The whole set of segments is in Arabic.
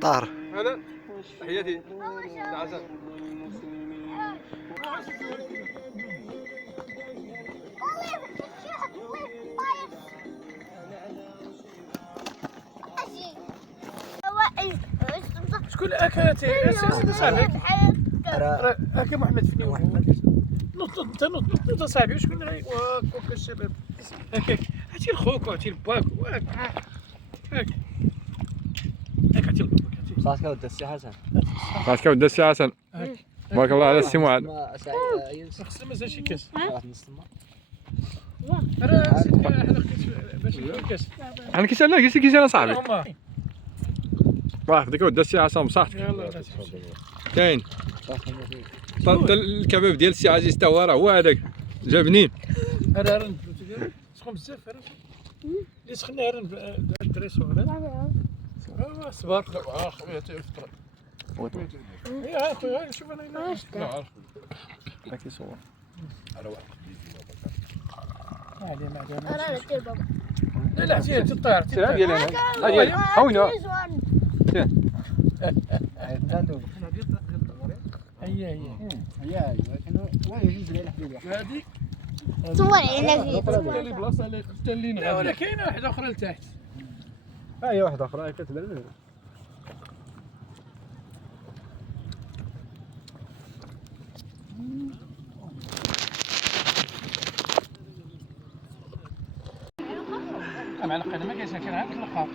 طار هذا تحياتي العسل. شكون هكا صاحبك؟ هكا محمد فيني نط نط صاحبي. وشكون هاكا الشباب هكاك؟ عرفتي لخوك وعرفتي لباك هاك عرفتي لباباك. صافي ودي السي حسن. صافي ودي السي حسن. بارك الله على السي معاذ. خصنا مازال شي كاس. واحد نص راه نسيت حنا باش نجيب كاس. انا كيسالنا قلت كيسالنا صاحبي. واه ديك ودي السي حسن بصحتك. كاين الكباب ديال السي عزيز تا هو راه هو هذاك جا بنين. راه البلوتو ديالو سخون بزاف. راه اللي سخنا الدري صغير. صبر خويا تيفطر. يا خويا شوف انا لا عارف ما كيصور. راه واحد لا سير تطير سير ديال انا ديالي ها وين هي هذيك صور عينك اللي بلاصه اللي حتى اللي نغادي. ولا كاينه واحده اخرى لتحت. هي واحده اخرى كتبان. مع القناه ما كاينش كاين عاد الخاط.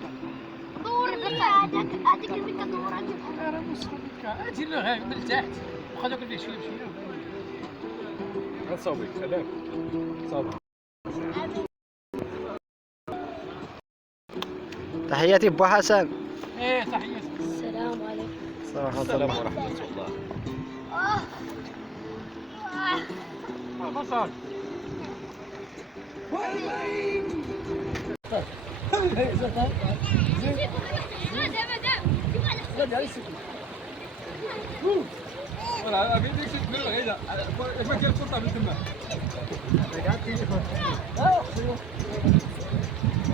دور هذيك اللي كدور هذيك راه مسكين اجي له من التحت وخذوك فيه شويه بشويه. غتصاوبك هذاك صافي. تحياتي بو حسن. ايه تحياتي. السلام عليكم. السلام ورحمه الله. ما صار ولا ابي ديك تقول غيدا ما كاين فرصه من تما.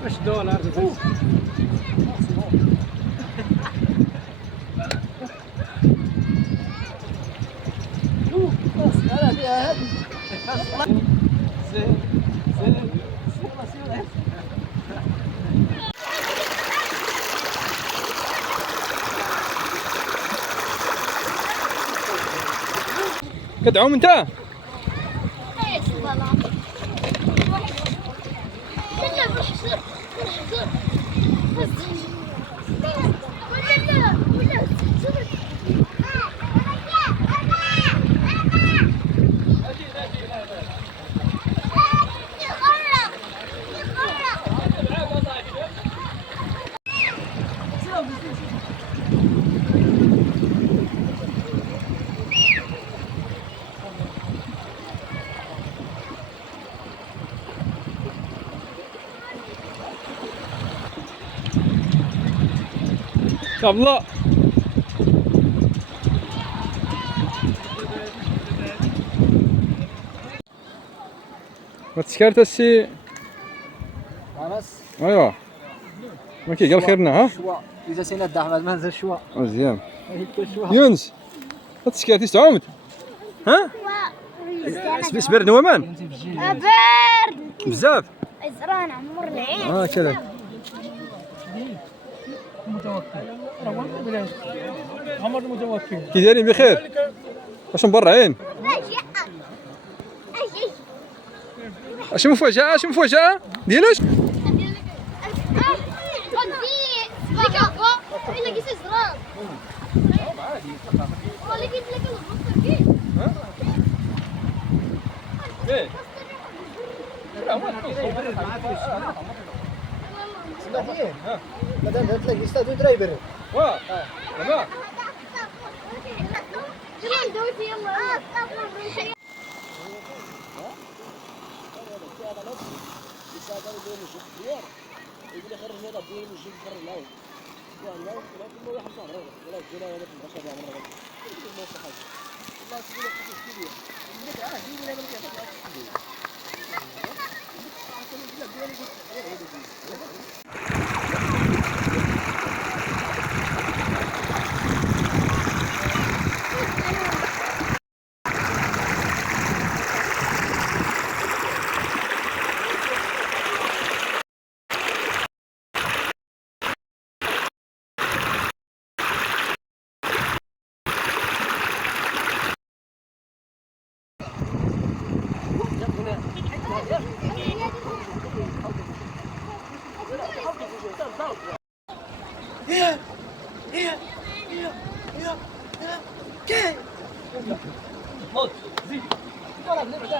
واش دولار كتعوم انت؟ الله ما تسكرت السي انس. ايوا ما كيقال خيرنا ها. اذا سينا د احمد ما نزل شوا مزيان. يونس ما تسكرتي تعومت ها. سبر نومان برد بزاف ازران عمر العين. كذا متوكل عمر متوكل. كي دايرين بخير واش مبرعين؟ اجي اش مفاجأة اش مفاجأة ديالاش؟ مثلا تلاقي استاد درايبر واه دابا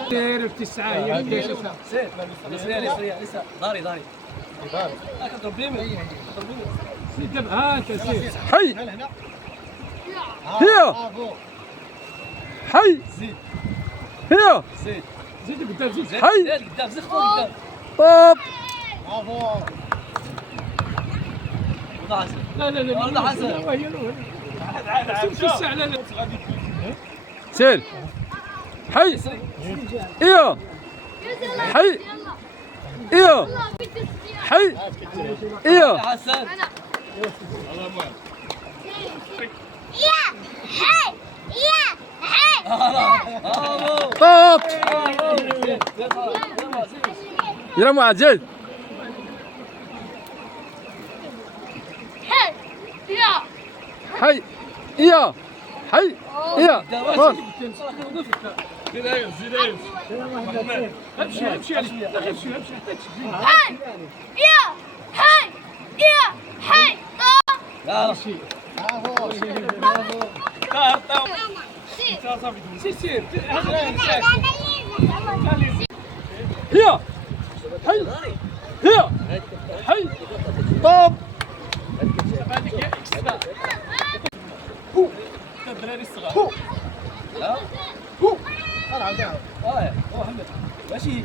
داير في 9 هي لسه ضاري اضرب بيمي زيد دابا ها انت زيد حي هي حي هي زيد قدام زيد حي قدام زخ قدام طوب لا لا لا والله حسن. شوف الساعة لا لا سير حي ايه حي ايه حي ايه حسن طوب يلا معاذ زيد حي ايه حي ايه فوت امشي امشي امشي سير سير هي حي هي حي طوب الدراري الصغار ماشي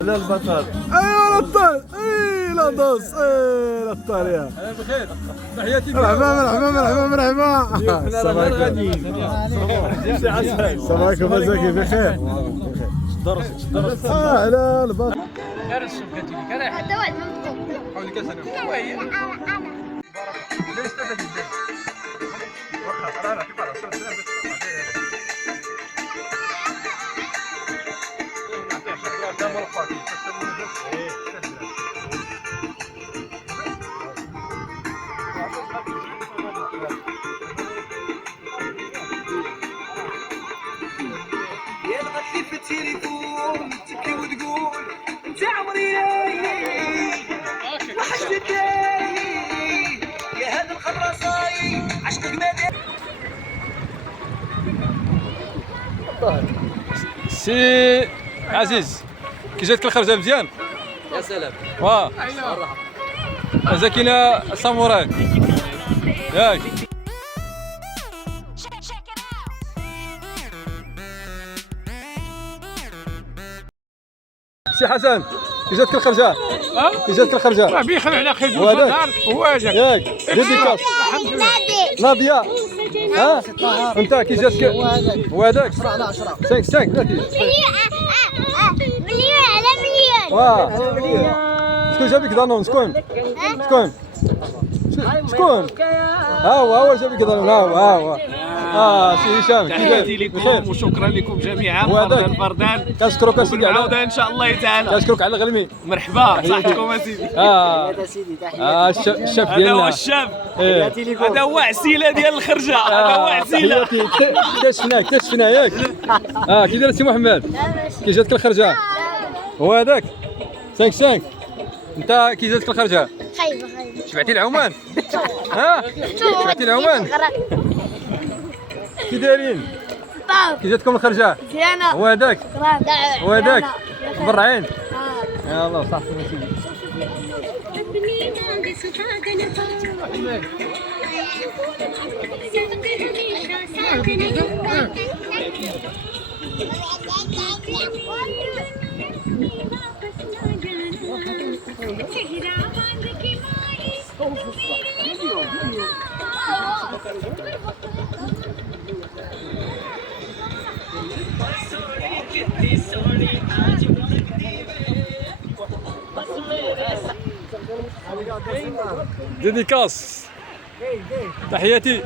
لا البطل ايوا الطال اي لا دوس اي لا الطال يا بخير تحياتي مرحبا مرحبا مرحبا مرحبا السلام عليكم السلام عليكم مزاكي بخير درس لا البطل غير الشوف قالت لي كان هذا واحد منكم. حولي كاسه أنا. ليش تفهم الدين واخا راه كيف راه يبغى في التليفون تبكي وتقول انت عمري وحشتك يا هذا الخرصاي عشقك ما سي عزيز كي جاتك الخرجه مزيان يا سلام واه زكينا ساموراي ياك سي حسن كي جاتك الخرجه؟ كي جاتك الخرجه؟ راه بيخلع على خير وهذاك؟ النهار وهو هذاك ياك ديديكاس الحمد لله. ناضيه ها انت كي جاتك؟ وهذاك 10 على 10 5 مليون على مليون. واه شكون جابك دانون؟ شكون؟ شكون؟ ها هو جابك دانون. ها هو سي هشام تحياتي بخير؟ لكم وشكرا لكم جميعا وهذاك؟ فردا كنشكرك اسيدي وبالعودة على ان شاء الله تعالى. كنشكرك على الغلمي. مرحبا صحتكم اسيدي. هذا سيدي تحياتي الشاب هذا هو ديالنا. الشاب، تحياتي لكم هذا هو عسيله ديال الخرجه، هذا هو عسيله. تحياتي اكتشفنا ياك. كي داير سي محمد؟ كي جاتك الخرجه؟ وهذاك 5 انت كي جاتك الخرجه؟ خايبة شبعتي العمان؟ شبعتي العمان؟ كي دايرين؟ كي جاتكم الخرجه؟ زينة. وهذاك وهذاك. وهذاك برعين. يا الله صح ديديكاس. تحياتي.